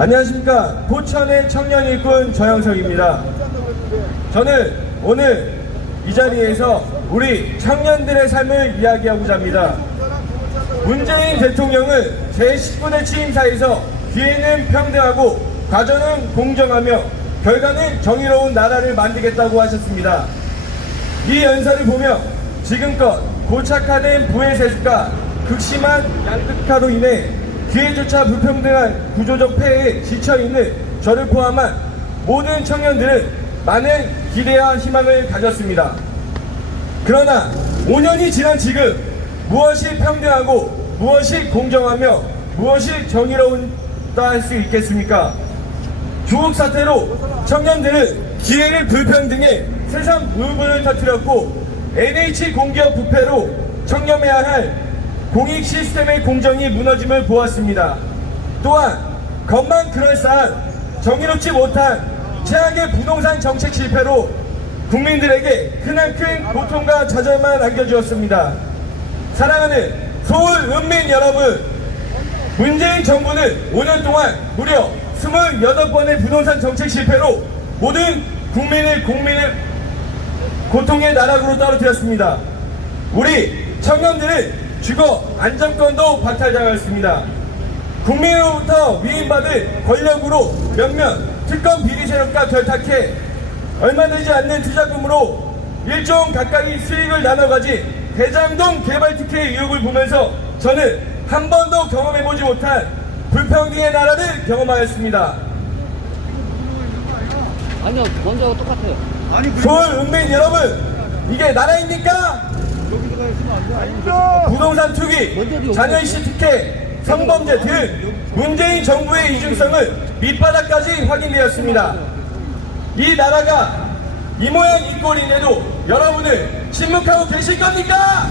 안녕하십니까. 포천의 청년 일꾼 저영석입니다. 저는 오늘 이 자리에서 우리 청년들의 삶을 이야기하고자 합니다. 문재인 대통령은 제19대 취임사에서 기회는 평등하고 과정은 공정하며 결과는 정의로운 나라를 만들겠다고 하셨습니다. 이 연설을 보며 지금껏 고착화된 부의 세습과 극심한 양극화로 인해 기회조차 불평등한 구조적 폐해에 지쳐있는 저를 포함한 모든 청년들은 많은 기대와 희망을 가졌습니다. 그러나 5년이 지난 지금 무엇이 평등하고 무엇이 공정하며 무엇이 정의로운다 할 수 있겠습니까? 조국 사태로 청년들은 기회를 불평등에 세상 물분을 터뜨렸고 NH 공기업 부패로 청렴해야 할 공익 시스템의 공정이 무너짐을 보았습니다. 또한 겉만 그럴싸한 정의롭지 못한 최악의 부동산 정책 실패로 국민들에게 크나큰 고통과 좌절만 안겨주었습니다. 사랑하는 서울 은민 여러분, 문재인 정부는 5년 동안 무려 28번의 부동산 정책 실패로 모든 국민을 국민을 고통의 나락으로 떨어뜨렸습니다. 우리 청년들은 주거 안정권도 박탈당했습니다. 국민으로부터 위임받은 권력으로 몇몇 특검 비리 세력과 결탁해 얼마 되지 않는 투자금으로 1종 가까이 수익을 나눠 가진 대장동 개발 특혜의 의혹을 보면서 저는 한 번도 경험해보지 못한 불평등의 나라를 경험하였습니다. 아니요, 먼저하고 똑같아요. 서울 은민 여러분, 이게 나라입니까? 부동산 투기, 자녀이시 특혜, 성범죄 등 문재인 정부의 이중성은 밑바닥까지 확인되었습니다. 이 나라가 이 모양 이 꼴인데도 여러분은 침묵하고 계실 겁니까?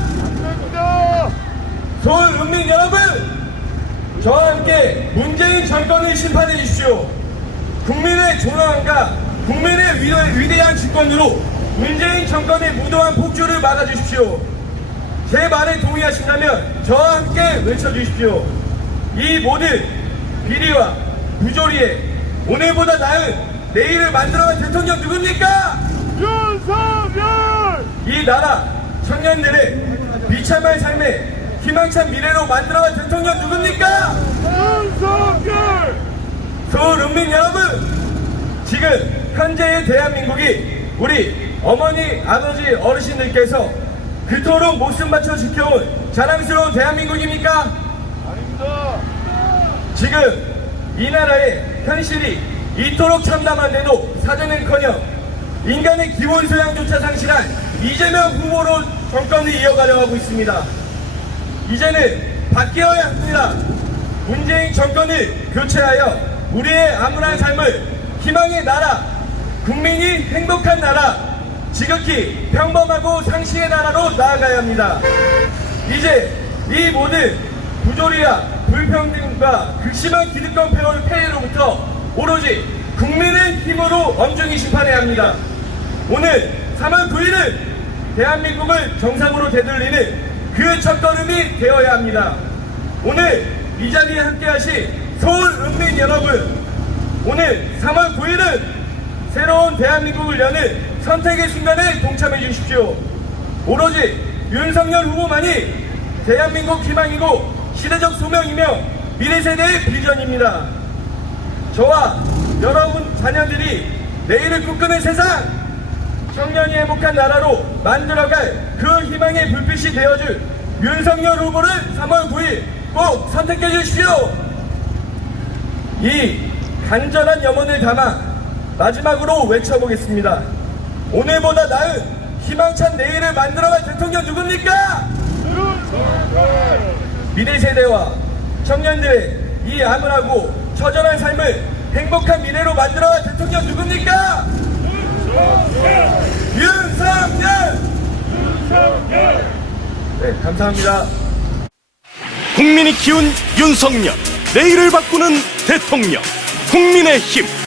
서울 은민 여러분, 저와 함께 문재인 정권을 심판해 주십시오. 국민의 존엄함과 국민의 위대- 위대한 주권으로 문재인 정권의 무도한 폭주를 막아주십시오. 제 말에 동의하신다면 저와 함께 외쳐주십시오. 이 모든 비리와 부조리에 오늘보다 나은 내일을 만들어갈 대통령 누굽니까? 윤석열! 이 나라 청년들의 비참한 삶에 희망찬 미래로 만들어갈 대통령 누굽니까? 윤석열! 서울 은민 여러분, 지금 현재의 대한민국이 우리 어머니, 아버지, 어르신들께서 그토록 목숨 바쳐 지켜온 자랑스러운 대한민국입니까? 아닙니다. 지금 이 나라의 현실이 이토록 참담한데도 사죄는커녕 인간의 기본 소양조차 상실한 이재명 후보로 정권을 이어가려 하고 있습니다. 이제는 바뀌어야 합니다. 문재인 정권을 교체하여 우리의 암울한 삶을 희망의 나라, 국민이 행복한 나라, 지극히 평범하고 상시의 나라로 나아가야 합니다. 이제 이 모든 부조리와 불평등과 극심한 기득권 폐허- 폐해로부터 오로지 국민의 힘으로 엄중히 심판해야 합니다. 오늘 3월 9일은 대한민국을 정상으로 되돌리는 그 첫걸음이 되어야 합니다. 오늘 이 자리에 함께하신 서울 은민 여러분, 오늘 3월 9일은 새로운 대한민국을 여는 선택의 순간에 동참해 주십시오. 오로지 윤석열 후보만이 대한민국 희망이고 시대적 소명이며 미래 세대의 비전입니다. 저와 여러분 자녀들이 내일을 꿈꾸는 세상, 청년이 행복한 나라로 만들어갈 그 희망의 불빛이 되어줄 윤석열 후보를 3월 9일 꼭 선택해 주십시오. 이 간절한 염원을 담아 마지막으로 외쳐보겠습니다. 오늘보다 나은 희망찬 내일을 만들어갈 대통령 누굽니까? 미래 세대와 청년들의 이 암울하고 처절한 삶을 행복한 미래로 만들어갈 대통령 누굽니까? 윤석열! 윤석열! 네, 감사합니다. 국민이 키운 윤석열 내일을 바꾸는 대통령 국민의 힘